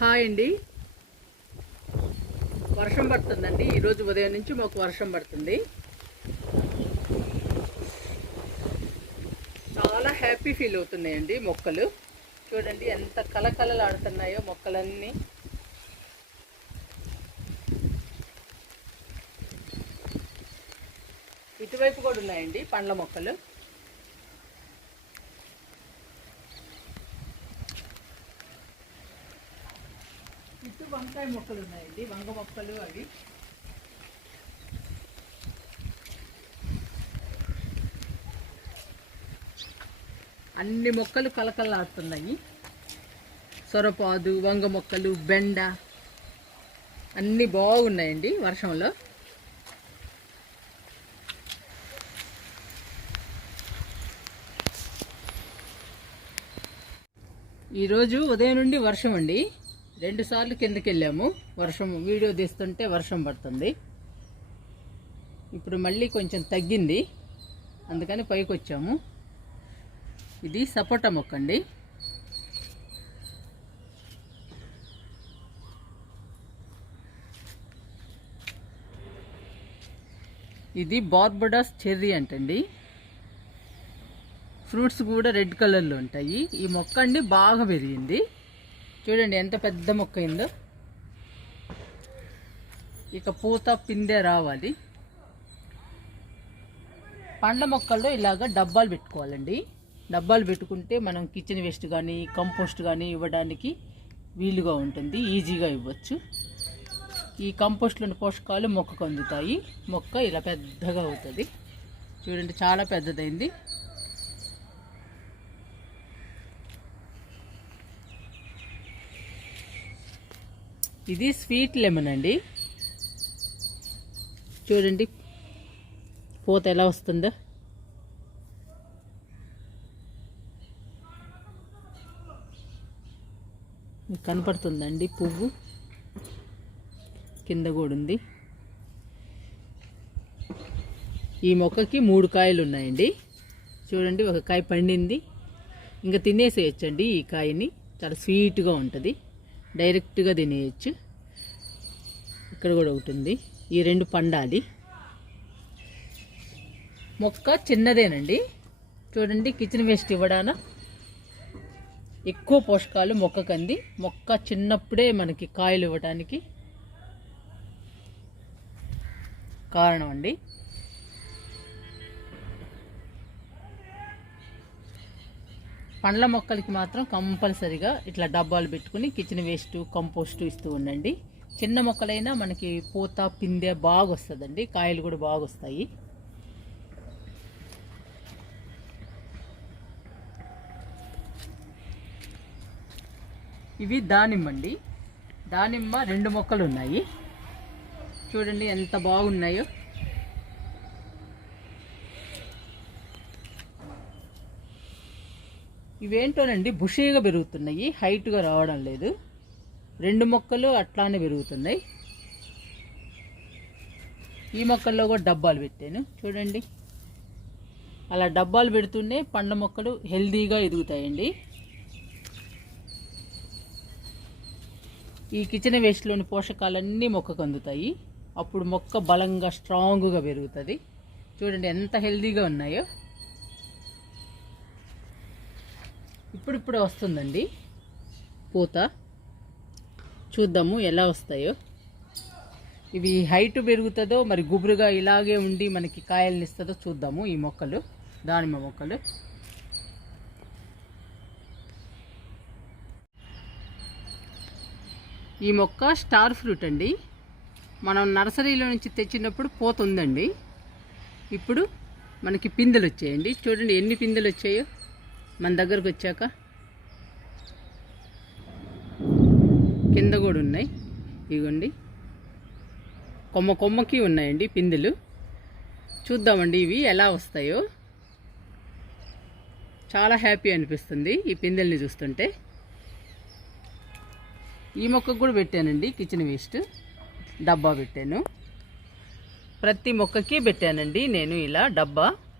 Hi అండి. వర్షం పడుతుందండి. ఈరోజు ఉదయం నుంచి మాకు వర్షం పడుతుంది. చాలా హ్యాపీ ఫీల్ అవుతున్నాయండి మొక్కలు. చూడండి ఎంత కలకలలాడుతున్నాయో మొక్కలన్నీ. ఇటువైపు కూడా ఉన్నాయండి పండ్ల మొక్కలు. ఇటు వంకాయ మొక్కలు ఉన్నాయండి, వంగ మొక్కలు. అవి అన్ని మొక్కలు కలకలలాడుతున్నాయి. సొరపాదు, వంగ మొక్కలు, బెండ అన్నీ బాగున్నాయండి వర్షంలో. ఈరోజు ఉదయం నుండి వర్షం అండి. 2 సార్లు కిందకి వెళ్ళాము. వర్షం వీడియో తీస్తుంటే వర్షం పడుతుంది. ఇప్పుడు మళ్ళీ కొంచెం తగ్గింది, అందుకని పైకి వచ్చాము. ఇది సపోటా మొక్క అండి. ఇది బార్బడాస్ చెర్రీ అంటండి. ఫ్రూట్స్ కూడా రెడ్ కలర్లో ఉంటాయి. ఈ మొక్క అండి బాగా పెరిగింది. చూడండి ఎంత పెద్ద మొక్క అయిందో. ఇక పూత పిందె రావాలి. పండ్ల మొక్కల్లో ఇలాగ డబ్బాలు పెట్టుకోవాలండి. డబ్బాలు పెట్టుకుంటే మనం కిచెన్ వేస్ట్ కానీ కంపోస్ట్ కానీ ఇవ్వడానికి వీలుగా ఉంటుంది, ఈజీగా ఇవ్వచ్చు. ఈ కంపోస్ట్లోని పోషకాలు మొక్కకు అందుతాయి. మొక్క ఇలా పెద్దగా అవుతుంది. చూడండి చాలా పెద్దదైంది. ఇది స్వీట్ లెమన్ అండి. చూడండి పూత ఎలా వస్తుందో. మీకు కనపడుతుందండి పువ్వు, కింద కూడా ఉంది. ఈ మొక్కకి 3 కాయలు ఉన్నాయండి. చూడండి ఒక కాయ పండింది. ఇంకా తినేసేయచ్చండి ఈ కాయని. చాలా స్వీట్గా ఉంటుంది, డైరెక్ట్గా తినేయచ్చు. ఇక్కడ కూడా ఒకటి ఉంది. ఈ 2 పండాలి. మొక్క చిన్నదేనండి. చూడండి కిచెన్ వేస్ట్ ఇవ్వడాన ఎక్కువ పోషకాలు మొక్కకు అంది. మొక్క చిన్నప్పుడే మనకి కాయలు ఇవ్వడానికి కారణం అండి. పండ్ల మొక్కలకి మాత్రం కంపల్సరిగా ఇట్లా డబ్బాలు పెట్టుకుని కిచెన్ వేస్ట్ కంపోస్ట్ ఇస్తూ ఉండండి. చిన్న మొక్కలైనా మనకి పూత పిందె బాగా వస్తుందండి, కాయలు కూడా బాగా వస్తాయి. ఇవి దానిమ్మ అండి. దానిమ్మ 2 మొక్కలు ఉన్నాయి. చూడండి ఎంత బాగున్నాయో. ఇవేంటోనండి బుషీగా పెరుగుతున్నాయి, హైట్గా రావడం లేదు. 2 మొక్కలు అట్లానే పెరుగుతున్నాయి. ఈ మొక్కల్లో కూడా డబ్బాలు పెట్టాను. చూడండి అలా డబ్బాలు పెడుతూనే పండ్ల మొక్కలు హెల్దీగా ఎదుగుతాయండి. ఈ కిచెన్ వేస్ట్లోని పోషకాలన్నీ మొక్కకు అందుతాయి. అప్పుడు మొక్క బలంగా స్ట్రాంగ్గా పెరుగుతుంది. చూడండి ఎంత హెల్దీగా ఉన్నాయో. ఇప్పుడిప్పుడే వస్తుందండి పూత. చూద్దాము ఎలా వస్తాయో. ఇవి హైట్ పెరుగుతుందో మరి గుబురుగా ఇలాగే ఉండి మనకి కాయల్ని ఇస్తుందో చూద్దాము. ఈ మొక్కలు దానిమ్మ మొక్కలు. ఈ మొక్క స్టార్ ఫ్రూట్ అండి. మనం నర్సరీలో నుంచి తెచ్చినప్పుడు పూత ఉందండి. ఇప్పుడు మనకి పిందెలు వచ్చాయండి. చూడండి ఎన్ని పిందెలు వచ్చాయో మన దగ్గరకు వచ్చాక. కింద కూడా ఉన్నాయి. ఇదిగోండి కొమ్మకి ఉన్నాయండి పిందెలు. చూద్దామండి ఇవి ఎలా వస్తాయో. చాలా హ్యాపీ అనిపిస్తుంది ఈ పిందెల్ని చూస్తుంటే. ఈ మొక్కకు కూడా పెట్టానండి కిచెన్ వేస్ట్ డబ్బా పెట్టాను. ప్రతి మొక్కకి పెట్టానండి నేను ఇలా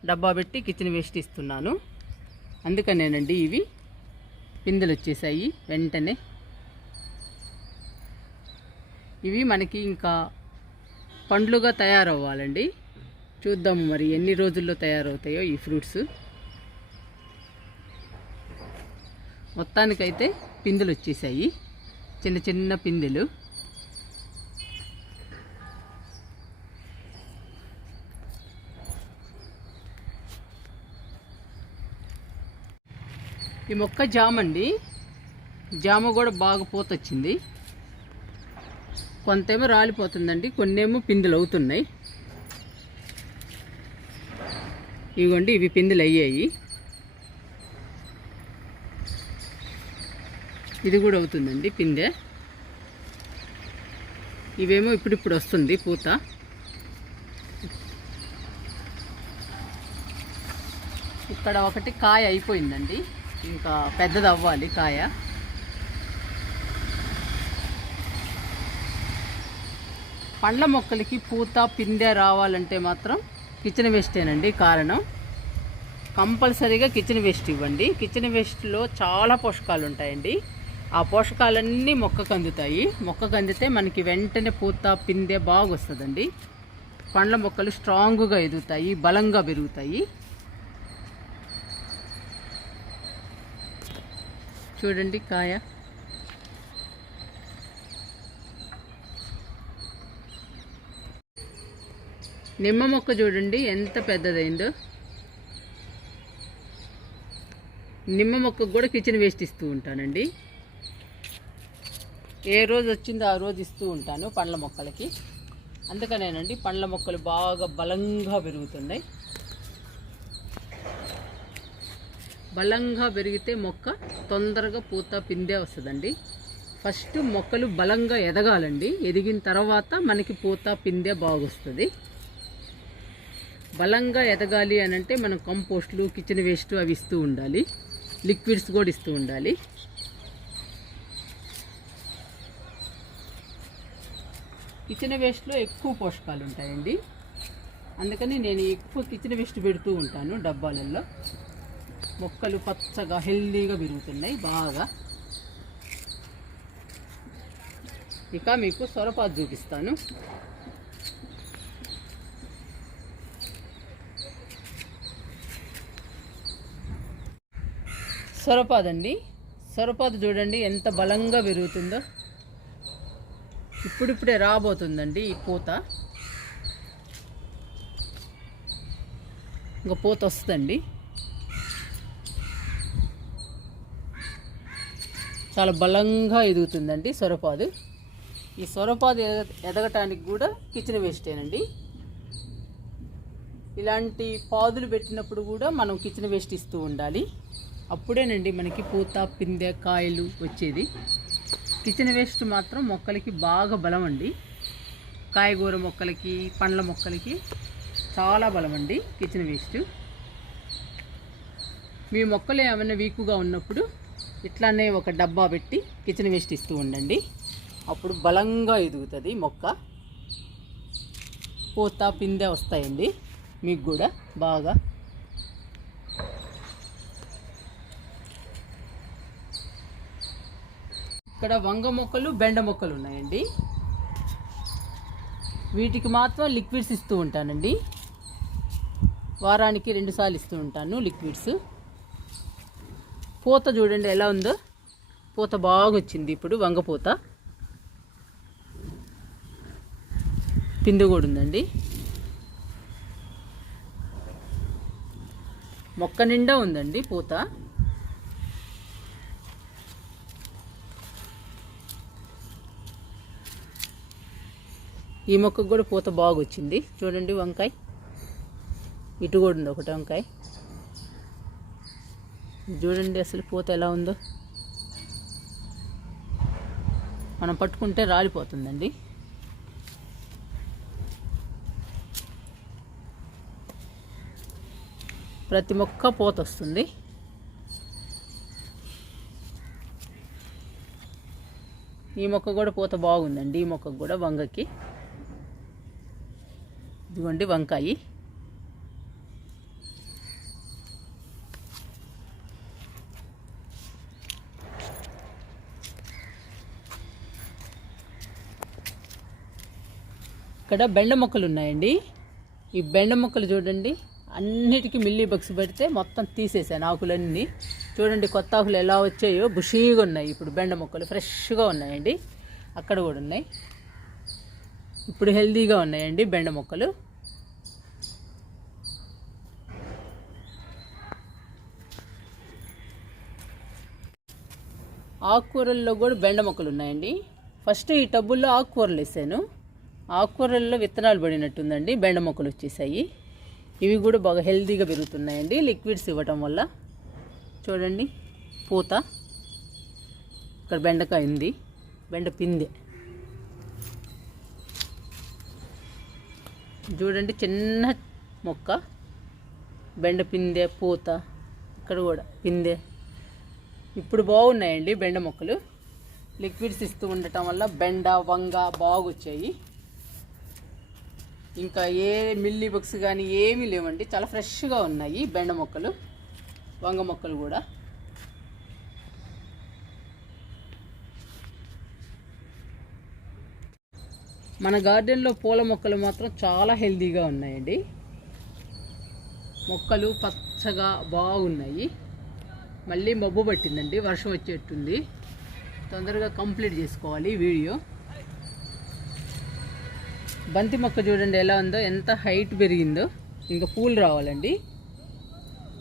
డబ్బా పెట్టి కిచెన్ వేస్ట్ ఇస్తున్నాను. అందుకనేనండి ఇవి పిందెలు వచ్చేసాయి వెంటనే. ఇవి మనకి ఇంకా పండ్లుగా తయారవ్వాలండి. చూద్దాము మరి ఎన్ని రోజుల్లో తయారవుతాయో ఈ ఫ్రూట్స్. మొత్తానికైతే పిందెలు వచ్చేసాయి, చిన్న చిన్న పిందెలు. ఈ మొక్క జామ అండి. జామ కూడా బాగా పూతొచ్చింది. కొంతేమో రాలిపోతుందండి, కొన్నేమో పిందెలు అవుతున్నాయి. ఇవ్వండి, ఇవి పిందెలు అయ్యాయి. ఇది కూడా అవుతుందండి పిందె. ఇవేమో ఇప్పుడిప్పుడు వస్తుంది పూత. ఇక్కడ ఒకటి కాయ అయిపోయిందండి, ఇంకా పెద్దది అవ్వాలి కాయ. పండ్ల మొక్కలకి పూత పిందె రావాలంటే మాత్రం కిచెన్ వేస్టేనండి కారణం. కంపల్సరీగా కిచెన్ వేస్ట్ ఇవ్వండి. కిచెన్ వేస్ట్లో చాలా పోషకాలు ఉంటాయండి. ఆ పోషకాలన్నీ మొక్కకు అందుతాయి. మొక్కకు అందితే మనకి వెంటనే పూత పిందె బాగా వస్తుందండి. పండ్ల మొక్కలు స్ట్రాంగ్గా ఎదుగుతాయి, బలంగా పెరుగుతాయి. చూడండి కాయ. నిమ్మ మొక్క చూడండి ఎంత పెద్దదైందో. నిమ్మ మొక్కకు కూడా కిచెన్ వేస్ట్ ఇస్తూ ఉంటానండి. ఏ రోజు వచ్చిందో ఆ రోజు ఇస్తూ ఉంటాను పండ్ల మొక్కలకి. అందుకనేనండి పండ్ల మొక్కలు బాగా బలంగా పెరుగుతున్నాయి. బలంగా పెరిగితే మొక్క తొందరగా పూత పిందె వస్తుందండి. ఫస్ట్ మొక్కలు బలంగా ఎదగాలండి. ఎదిగిన తర్వాత మనకి పూత పిందె బాగొస్తుంది. బలంగా ఎదగాలి అని అంటే మనం కంపోస్ట్లు, కిచెన్ వేస్ట్ అవి ఇస్తూ ఉండాలి. లిక్విడ్స్ కూడా ఇస్తూ ఉండాలి. కిచెన్ వేస్ట్లో ఎక్కువ పోషకాలు ఉంటాయండి. అందుకని నేను ఎక్కువ కిచెన్ వేస్ట్ పెడుతూ ఉంటాను డబ్బాలలో. మొక్కలు పచ్చగా హెల్దీగా పెరుగుతున్నాయి బాగా. ఇక మీకు సొరపాదు చూపిస్తాను. సొరపాదండి. సొరపాదు చూడండి ఎంత బలంగా పెరుగుతుందో. ఇప్పుడిప్పుడే రాబోతుందండి ఈ పూత. ఇంకా పూత వస్తుందండి. చాలా బలంగా ఎదుగుతుందండి సొరపాదు. ఈ సొరపాదు ఎదగటానికి కూడా కిచెన్ వేస్టేనండి. ఇలాంటి పాదులు పెట్టినప్పుడు కూడా మనం కిచెన్ వేస్ట్ ఇస్తూ ఉండాలి. అప్పుడేనండి మనకి పూత పిందె కాయలు వచ్చేది. కిచెన్ వేస్ట్ మాత్రం మొక్కలకి బాగా బలం అండి. కాయగూర మొక్కలకి, పండ్ల మొక్కలకి చాలా బలం అండి కిచెన్ వేస్ట్. మీ మొక్కలు ఏమైనా వీకుగా ఉన్నప్పుడు ఇట్లానే ఒక డబ్బా పెట్టి కిచెన్ వేస్ట్ ఇస్తూ ఉండండి. అప్పుడు బలంగా ఎదుగుతుంది మొక్క. పూత పిందె వస్తాయండి మీకు కూడా బాగా. ఇక్కడ వంగ మొక్కలు, బెండ మొక్కలు ఉన్నాయండి. వీటికి మాత్రం లిక్విడ్స్ ఇస్తూ ఉంటానండి. వారానికి 2 సార్లు ఇస్తూ ఉంటాను లిక్విడ్స్. పూత చూడండి ఎలా ఉందో. పూత బాగా వచ్చింది ఇప్పుడు, వంగ పూత. పిండి కూడా ఉందండి. మొక్క నిండా ఉందండి పూత. ఈ మొక్కకు కూడా పూత బాగా వచ్చింది చూడండి. వంకాయ ఇటు కూడా ఉంది ఒకటి వంకాయ. చూడండి అసలు పూత ఎలా ఉందో. మనం పట్టుకుంటే రాలిపోతుందండి. ప్రతి మొక్క పూత వస్తుంది. ఈ మొక్క కూడా పూత బాగుందండి. ఈ మొక్కకు కూడా వంగకి. ఇదిగోండి వంకాయ. ఇక్కడ బెండ మొక్కలు ఉన్నాయండి. ఈ బెండ మొక్కలు చూడండి, అన్నిటికీ మిల్లీ బగ్స్ పెడితే మొత్తం తీసేసాను ఆకులన్నీ. చూడండి కొత్త ఆకులు ఎలా వచ్చాయో, బుషీగా ఉన్నాయి. ఇప్పుడు బెండ మొక్కలు ఫ్రెష్గా ఉన్నాయండి. అక్కడ కూడా ఉన్నాయి. ఇప్పుడు హెల్తీగా ఉన్నాయండి బెండ మొక్కలు. ఆకుకూరల్లో కూడా బెండ మొక్కలు ఉన్నాయండి. ఫస్ట్ ఈ టబ్బుల్లో ఆకుకూరలు వేసాను. ఆకుకూరల్లో విత్తనాలు పడినట్టుందండి, బెండ మొక్కలు వచ్చేసాయి. ఇవి కూడా బాగా హెల్తీగా పెరుగుతున్నాయండి లిక్విడ్స్ ఇవ్వటం వల్ల. చూడండి పూత, ఇక్కడ బెండకాయ ఉంది, బెండ పిందె చూడండి, చిన్న మొక్క, బెండ పిందె, పూత, ఇక్కడ కూడా పిందె. ఇప్పుడు బాగున్నాయండి బెండ మొక్కలు. లిక్విడ్స్ ఇస్తూ ఉండటం వల్ల బెండ, వంగ బాగొచ్చాయి. ఇంకా ఏ మిల్లీ బగ్స్ కానీ ఏమీ లేవండి, చాలా ఫ్రెష్గా ఉన్నాయి బెండ మొక్కలు, వంగ మొక్కలు కూడా. మన గార్డెన్లో పూల మొక్కలు మాత్రం చాలా హెల్తీగా ఉన్నాయండి. మొక్కలు పచ్చగా బాగున్నాయి. మళ్ళీ మబ్బు పట్టిందండి, వర్షం వచ్చేట్టుంది. తొందరగా కంప్లీట్ చేసుకోవాలి వీడియో. బంతి మొక్క చూడండి ఎలా ఉందో, ఎంత హైట్ పెరిగిందో. ఇంకా పూలు రావాలండి.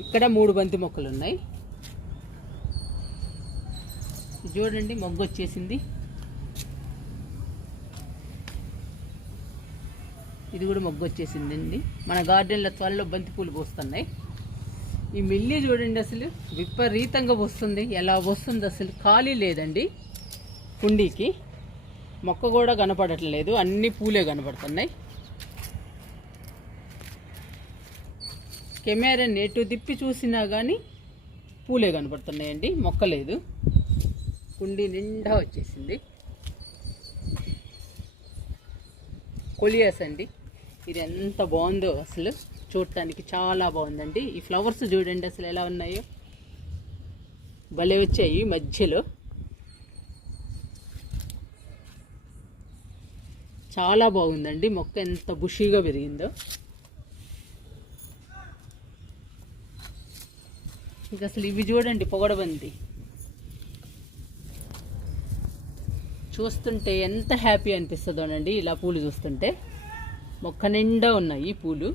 ఇక్కడ 3 బంతి మొక్కలు ఉన్నాయి. చూడండి మొగ్గు వచ్చేసింది. ఇది కూడా మొగ్గు వచ్చేసిందండి. మన గార్డెన్లో త్వరలో బంతి పూలు పోస్తున్నాయి. ఈ మిల్లీ చూడండి అసలు విపరీతంగా వస్తుంది. ఎలా వస్తుంది అసలు, ఖాళీ లేదండి కుండీకి. మొక్క కూడా కనపడట్లేదు, అన్ని పూలే కనపడుతున్నాయి. కెమెరా నెట్టు తిప్పి చూసినా కానీ పూలే కనపడుతున్నాయండి, మొక్క లేదు. కుండీ నిండా వచ్చేసింది. కొలియాస్ అండి, ఇది ఎంత బాగుందో అసలు, చూడటానికి చాలా బాగుందండి. ఈ ఫ్లవర్స్ చూడండి అసలు ఎలా ఉన్నాయో, భలే వచ్చాయి మధ్యలో. చాలా బాగుందండి మొక్క, ఎంత బుషీగా పెరిగిందో. ఇంకా అసలు ఇవి చూడండి పొగడబంది, చూస్తుంటే ఎంత హ్యాపీ అనిపిస్తుందోనండి ఇలా పూలు చూస్తుంటే. మొక్క నిండా ఉన్నాయి పూలు.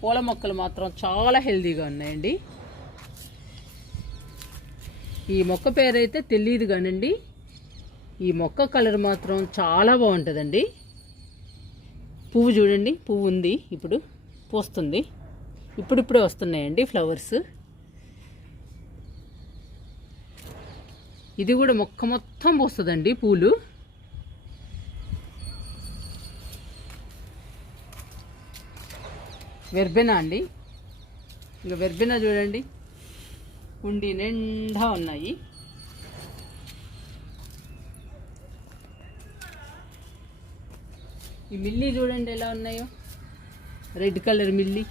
పూల మొక్కలు మాత్రం చాలా హెల్తీగా ఉన్నాయండి. ఈ మొక్క పేరైతే తెలియదు కానండి, ఈ మొక్క కలర్ మాత్రం చాలా బాగుంటుందండి. పువ్వు చూడండి, పువ్వు ఉంది, ఇప్పుడు పోస్తుంది. ఇప్పుడిప్పుడే వస్తున్నాయండి ఫ్లవర్స్. ఇది కూడా మొక్క మొత్తం పోస్తుందండి పూలు. వెర్బెనా అండి, ఇంకా వెర్బెనా చూడండి కుండీ నిండా ఉన్నాయి. ఈ మిల్లీ చూడండి ఎలా ఉన్నాయో, రెడ్ కలర్ మిల్లీ.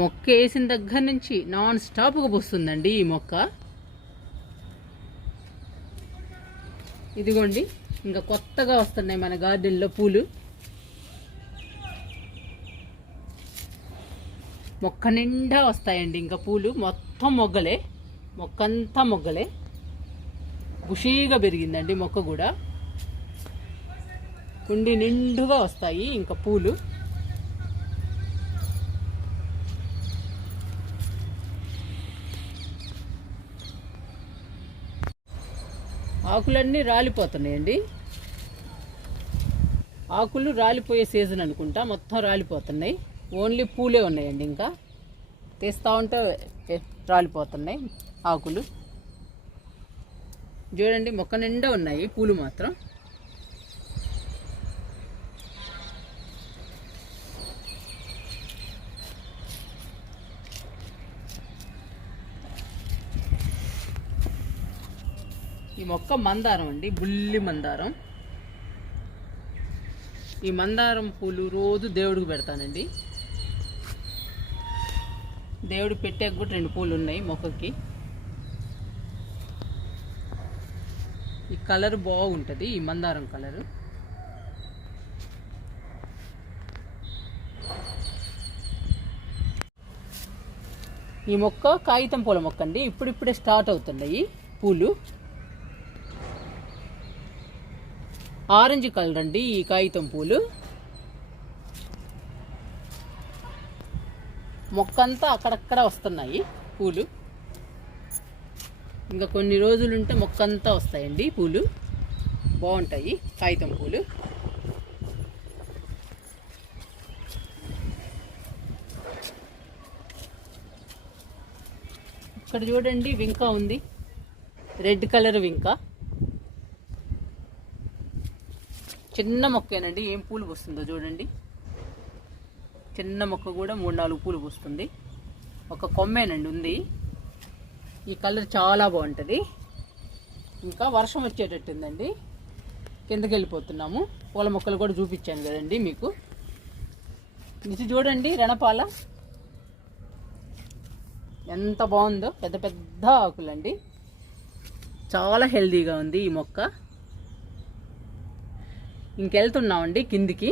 మొక్క వేసిన దగ్గర నుంచి నాన్ స్టాప్గా పోస్తుందండి ఈ మొక్క. ఇదిగోండి ఇంకా కొత్తగా వస్తున్నాయి మన గార్డెన్లో పూలు. మొక్క నిండా వస్తాయండి ఇంకా పూలు. మొత్తం మొగ్గలే, మొక్కంతా మొగ్గలే. బుషీగా పెరిగిందండి మొక్క కూడా. కుండి నిండుగా వస్తాయి ఇంకా పూలు. ఆకులన్నీ రాలిపోతున్నాయండి. ఆకులు రాలిపోయే సీజన్ అనుకుంటా, మొత్తం రాలిపోతున్నాయి. ఓన్లీ పూలే ఉన్నాయండి, ఇంకా తీస్తూ ఉంటే రాలిపోతున్నాయి ఆకులు. చూడండి మొక్క నిండా ఉన్నాయి పూలు మాత్రం. ఈ మొక్క మందారం అండి, బుల్లి మందారం. ఈ మందారం పూలు రోజు దేవుడికి పెడతానండి. దేవుడు పెట్టాక కూడా 2 పూలు ఉన్నాయి మొక్కకి. ఈ కలర్ బాగుంటుంది, ఈ మందారం కలరు. ఈ మొక్క కాగితం పూల మొక్క అండి. ఇప్పుడిప్పుడే స్టార్ట్ అవుతున్నాయి పూలు. ఆరెంజ్ కలర్ అండి ఈ కాగితం పూలు. మొక్కంతా అక్కడక్కడ వస్తున్నాయి పూలు. ఇంకా కొన్ని రోజులుంటే మొక్కంతా వస్తాయండి పూలు. బాగుంటాయి కాగితం పూలు. ఇక్కడ చూడండి వింక ఉంది, రెడ్ కలర్ వింక. చిన్న మొక్కేనండి, ఏం పూలు పూస్తుందో చూడండి. చిన్న మొక్క కూడా 3-4 పూలు పూస్తుంది. ఒక కొమ్మేనండి ఉంది. ఈ కలర్ చాలా బాగుంటుంది. ఇంకా వర్షం వచ్చేటట్టుందండి, కిందకి వెళ్ళిపోతున్నాము. పూల మొక్కలు కూడా చూపించాను కదండి మీకు. ఇది చూడండి రణపాల ఎంత బాగుందో, పెద్ద పెద్ద ఆకులండి. చాలా హెల్తీగా ఉంది ఈ మొక్క. ఇంకెళ్తున్నామండి కిందికి.